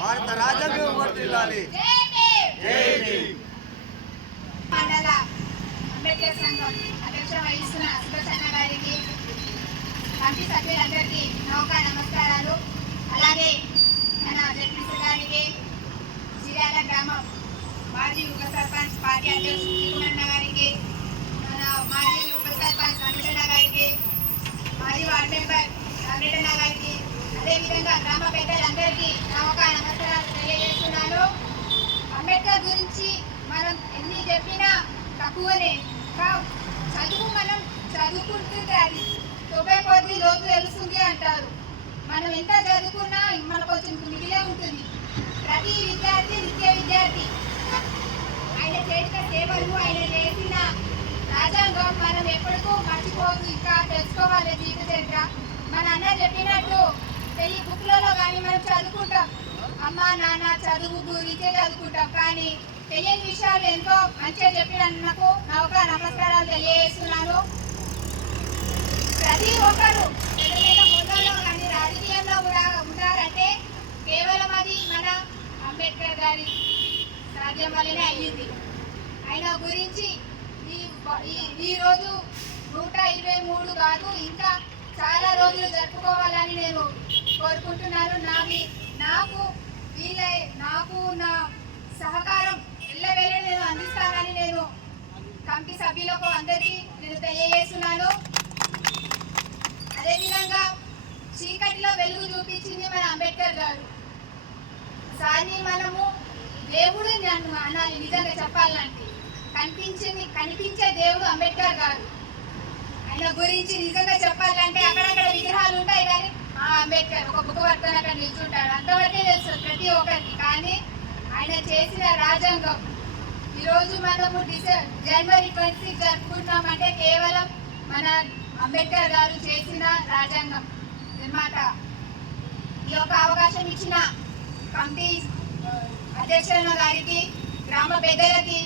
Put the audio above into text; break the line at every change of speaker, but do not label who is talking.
భారత రాజ్యాంగం వర్ధిల్లాలి
మండల అంబేద్కర్ సంఘం అధ్యక్ష వహిస్తున్న సుదర్శన గారికి కమిటీ సభ్యులందరికీ నౌక నమస్కారాలు. అలాగే గ్రామ పెద్దలందరికీ నౌక నమస్కారాలు తెలియజేస్తున్నాను. అంబేద్కర్ గురించి మనం ఎన్ని చెప్పినా తక్కువనే. చదువు మనం చదువుకుంటుంటే అది తొంభై కొద్ది లోతు తెలుస్తుంది అంటారు. మనం ఎంత చదువుకున్నా మనకు కొంచెం మిగిలే ఉంటుంది. ప్రతి విద్యార్థి నిత్య విద్యార్థి. ఆయన చేసిన సేవలు ఆయన చేసిన రాజ్యాంగం మనం ఎప్పటికూ మర్చిపోవద్దు ఇంకా తెలుసుకోవాలి జీవిత చరిత్ర మన అన్న చెప్పినట్టు పెళ్ళి బుక్లలో కానీ మనం చదువుకుంటాం అమ్మ నాన్న చదువు ఇదే చదువుకుంటాం. కానీ తెలియని విషయాలు ఎంతో మంచిగా చెప్పినందుకు ఒక నమస్కారాలు తెలియజేస్తున్నాను. ప్రతి ఒక్కరు ఏదైనా హోదాలో కానీ రాజకీయంలో కూడా ఉన్నారంటే కేవలం అది మన అంబేద్కర్ గారి సాధ్యం వల్లనే అయ్యింది. ఆయన గురించి ఈ ఈ- ఈ రోజు నూట ఇరవై మూడు కాదు ఇంకా చాలా రోజులు జరుపుకోవాలని నేను కోరుకుంటున్నాను. నాది నాకు వీళ్ళ నాకు నా సహకారం ఎల్లవేళ నేను అందిస్తానని నేను కమిటీ సభ్యులకు అందరికీ నేను తెలియజేస్తున్నాను. అదేవిధంగా చీకటిలో వెలుగు చూపించింది మన అంబేద్కర్ గారు. సార్ని మనము దేవుడు నన్ను అనాలి నిజంగా చెప్పాలంటే. కనిపించింది కనిపించే దేవుడు అంబేద్కర్ గారు. ఆయన గురించి నిజంగా చెప్పాలంటే అక్కడక్కడ విగ్రహాలు ఉంటాయి కానీ ఆ అంబేద్కర్ ఒక బుక్ పట్టుకొని అక్కడ నిల్చుంటాడు. అంతవరకు ప్రతి ఒక్కరికి కానీ ఆయన చేసిన రాజ్యాంగం. ఈరోజు మనము డిసెంబర్ జనవరి ట్వంటీ సిక్స్ జరుపుకుంటున్నామంటే కేవలం మన అంబేద్కర్ గారు చేసిన రాజ్యాంగం నిర్మాత. ఈ యొక్క అవకాశం ఇచ్చిన కమిటీ అధ్యక్షుల గారికి గ్రామ పెద్దలకి